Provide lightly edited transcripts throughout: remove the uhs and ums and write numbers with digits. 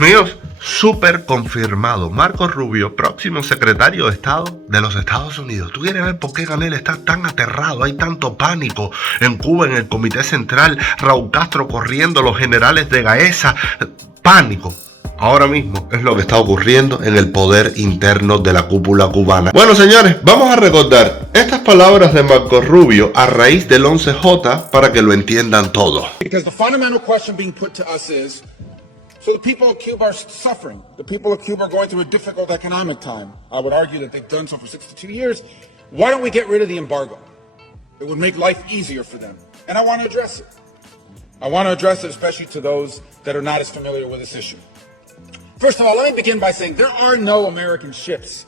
míos, súper confirmado. Marco Rubio, próximo secretario de Estado de los Estados Unidos. ¿Tú quieres ver por qué Canel está tan aterrado? Hay tanto pánico en Cuba, en el Comité Central. Raúl Castro corriendo, los generales de Gaesa. Pánico. Ahora mismo es lo que está ocurriendo en el poder interno de la cúpula cubana. Bueno, señores, vamos a recordar estas palabras de Marco Rubio a raíz del 11J para que lo entiendan todo. Because the fundamental question being put to us is, so the people of Cuba are suffering. The people of Cuba are going through a difficult economic time. I would argue that they've done so for 62 years. Why don't we get rid of the embargo? It would make life easier for them. And I want to address it. I want to address it especially to those that are not as familiar with this issue. First of all, let me begin by saying there are no American ships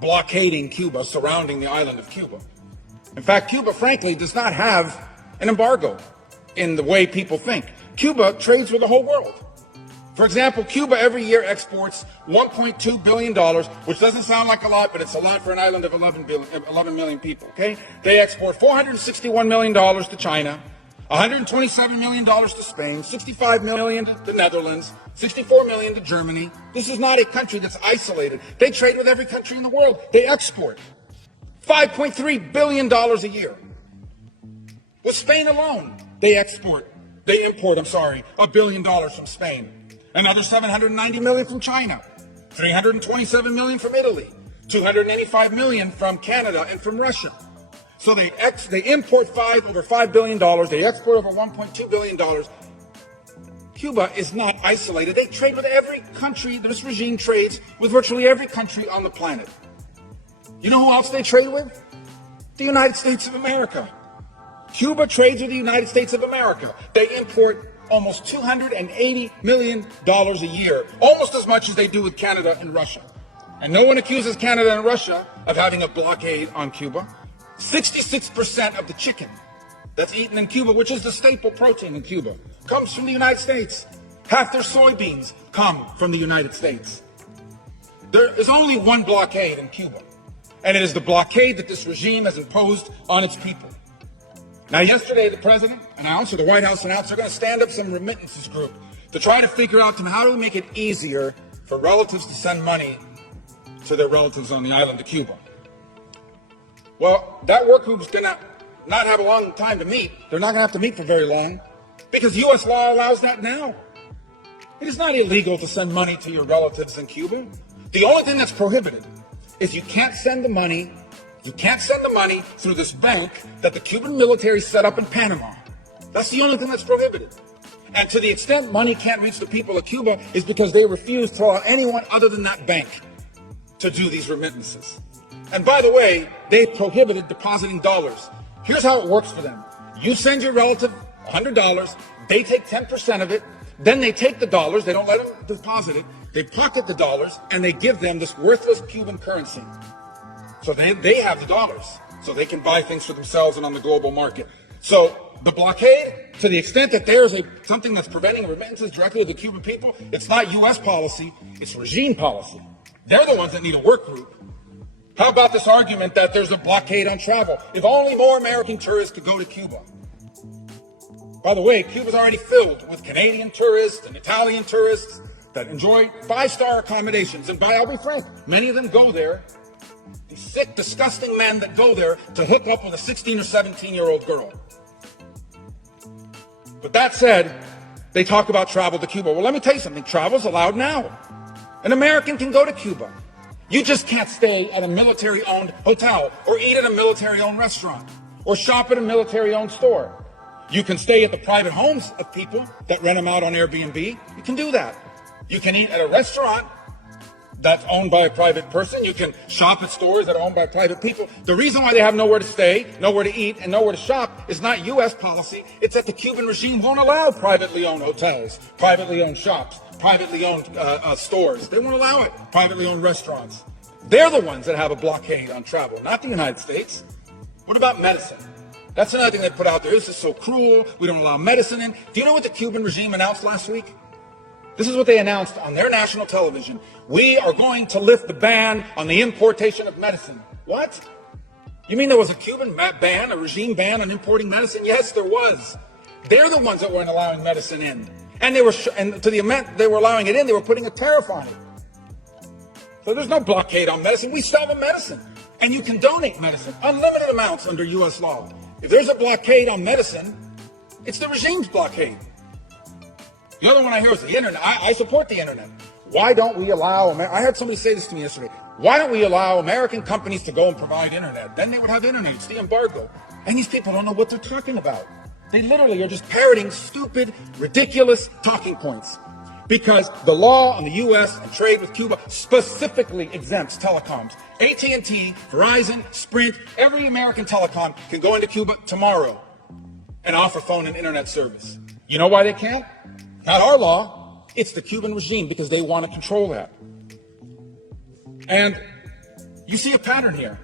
blockading Cuba, surrounding the island of Cuba. In fact, Cuba, frankly, does not have an embargo in the way people think. Cuba trades with the whole world. For example, Cuba every year exports $1.2 billion, which doesn't sound like a lot, but it's a lot for an island of 11 million people, okay? They export $461 million to China, $127 million to Spain, $65 million to the Netherlands, $64 million to Germany. This is not a country that's isolated. They trade with every country in the world. They export $5.3 billion a year. With Spain alone, they import, $1 billion from Spain. Another $790 million from China, $327 million from Italy, $285 million from Canada and from Russia. So they import over $5 billion, they export over $1.2 billion. Cuba is not isolated. They trade with every country. This regime trades with virtually every country on the planet. You know who else they trade with? The United States of America. Cuba trades with the United States of America. They import almost $280 million a year, almost as much as they do with Canada and Russia. And no one accuses Canada and Russia of having a blockade on Cuba. 66% of the chicken that's eaten in Cuba, which is the staple protein in Cuba, comes from the United States. Half their soybeans come from the United States. There is only one blockade in Cuba, and it is the blockade that this regime has imposed on its people. Now, yesterday, the president announced, or the White House announced, they're going to stand up some remittances group to try to figure out how do we make it easier for relatives to send money to their relatives on the island of Cuba. Well, that work group's going to not have a long time to meet. They're not going to have to meet for very long because U.S. law allows that now. It is not illegal to send money to your relatives in Cuba. The only thing that's prohibited is you can't send the money through this bank that the Cuban military set up in Panama. That's the only thing that's prohibited. And to the extent money can't reach the people of Cuba is because they refuse to allow anyone other than that bank to do these remittances. And by the way, they prohibited depositing dollars. Here's how it works for them. You send your relative $100, they take 10% of it, then they take the dollars, they don't let them deposit it, they pocket the dollars, and they give them this worthless Cuban currency. So they have the dollars, so they can buy things for themselves and on the global market. So the blockade, to the extent that there's something that's preventing remittances directly to the Cuban people, it's not U.S. policy, it's regime policy. They're the ones that need a work group. How about this argument that there's a blockade on travel? If only more American tourists could go to Cuba. By the way, Cuba's already filled with Canadian tourists and Italian tourists that enjoy five-star accommodations. And I'll be frank, many of them go there, these sick, disgusting men that go there to hook up with a 16 or 17-year-old girl. But that said, they talk about travel to Cuba. Well, let me tell you something. Travel's allowed now. An American can go to Cuba. You just can't stay at a military-owned hotel or eat at a military-owned restaurant or shop at a military-owned store. You can stay at the private homes of people that rent them out on Airbnb. You can do that. You can eat at a restaurant that's owned by a private person. You can shop at stores that are owned by private people. The reason why they have nowhere to stay, nowhere to eat, and nowhere to shop is not U.S. policy. It's that the Cuban regime won't allow privately owned hotels, privately owned shops, privately owned stores. They won't allow it. Privately owned restaurants. They're the ones that have a blockade on travel, not the United States. What about medicine? That's another thing they put out there. This is so cruel. We don't allow medicine in. Do you know what the Cuban regime announced last week? This is what they announced on their national television. We are going to lift the ban on the importation of medicine. What? You mean there was a Cuban ban, a regime ban on importing medicine? Yes, there was. They're the ones that weren't allowing medicine in. And and to the amount they were allowing it in, they were putting a tariff on it. So there's no blockade on medicine. We sell the medicine. And you can donate medicine, unlimited amounts under U.S. law. If there's a blockade on medicine, it's the regime's blockade. The other one I hear is the internet. I support the internet. Why don't we allow, I had somebody say this to me yesterday, why don't we allow American companies to go and provide internet? Then they would have internet. It's the embargo. And these people don't know what they're talking about. They literally are just parroting stupid, ridiculous talking points. Because the law on the U.S. and trade with Cuba specifically exempts telecoms. AT&T, Verizon, Sprint, every American telecom can go into Cuba tomorrow and offer phone and internet service. You know why they can't? Not our law. It's the Cuban regime because they want to control that. And you see a pattern here.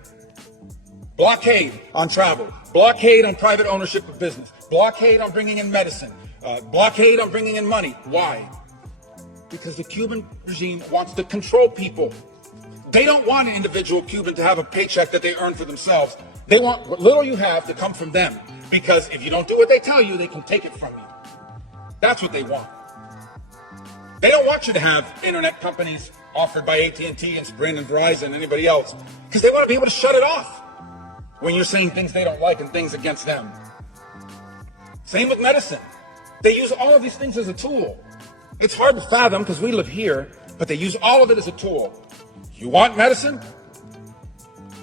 Blockade on travel. Blockade on private ownership of business. Blockade on bringing in medicine. Blockade on bringing in money. Why? Because the Cuban regime wants to control people. They don't want an individual Cuban to have a paycheck that they earn for themselves. They want what little you have to come from them. Because if you don't do what they tell you, they can take it from you. That's what they want. They don't want you to have internet companies offered by AT&T and Sprint and Verizon and anybody else. Because they want to be able to shut it off when you're saying things they don't like and things against them. Same with medicine. They use all of these things as a tool. It's hard to fathom because we live here, but they use all of it as a tool. You want medicine?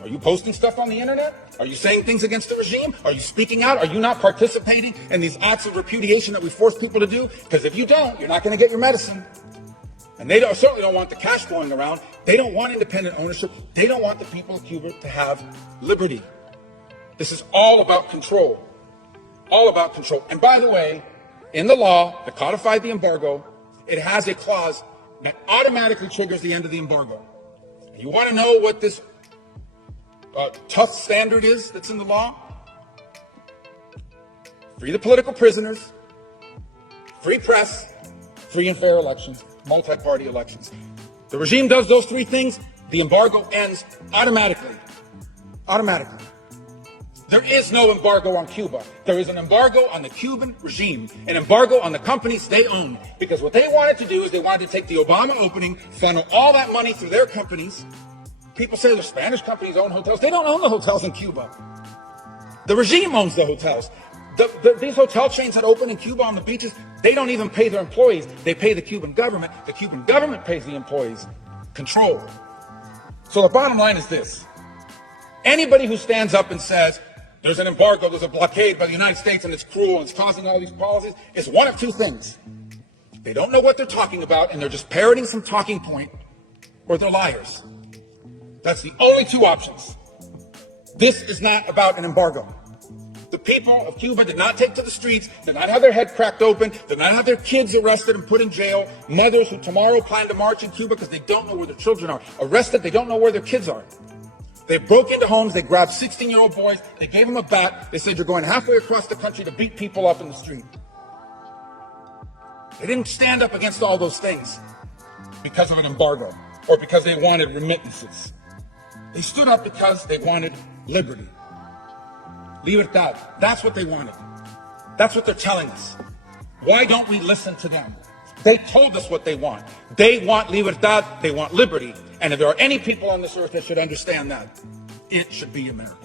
Are you posting stuff on the internet? Are you saying things against the regime? Are you speaking out? Are you not participating in these acts of repudiation that we force people to do? Because if you don't, you're not going to get your medicine. And they certainly don't want the cash going around. They don't want independent ownership. They don't want the people of Cuba to have liberty. This is all about control. All about control. And by the way, in the law that codified the embargo, it has a clause that automatically triggers the end of the embargo. You want to know what this tough standard is that's in the law? Free the political prisoners, free press, free and fair elections, multi-party elections. The regime does those three things, the embargo ends automatically. Automatically. There is no embargo on Cuba. There is an embargo on the Cuban regime, an embargo on the companies they own. Because what they wanted to do is they wanted to take the Obama opening, funnel all that money through their companies. People say the Spanish companies own hotels. They don't own the hotels in Cuba. The regime owns the hotels. These hotel chains that open in Cuba on the beaches, they don't even pay their employees. They pay the Cuban government. The Cuban government pays the employees. Control. So the bottom line is this. Anybody who stands up and says, there's an embargo, there's a blockade by the United States and it's cruel and it's causing all these policies, is one of two things. They don't know what they're talking about and they're just parroting some talking point, or they're liars. That's the only two options. This is not about an embargo. The people of Cuba did not take to the streets, did not have their head cracked open, did not have their kids arrested and put in jail. Mothers who tomorrow plan to march in Cuba because they don't know where their children are. Arrested, they don't know where their kids are. They broke into homes, they grabbed 16-year-old boys, they gave them a bat, they said, you're going halfway across the country to beat people up in the street. They didn't stand up against all those things because of an embargo or because they wanted remittances. They stood up because they wanted liberty. Libertad. That's what they wanted. That's what they're telling us. Why don't we listen to them? They told us what they want. They want libertad. They want liberty. And if there are any people on this earth that should understand that, it should be America.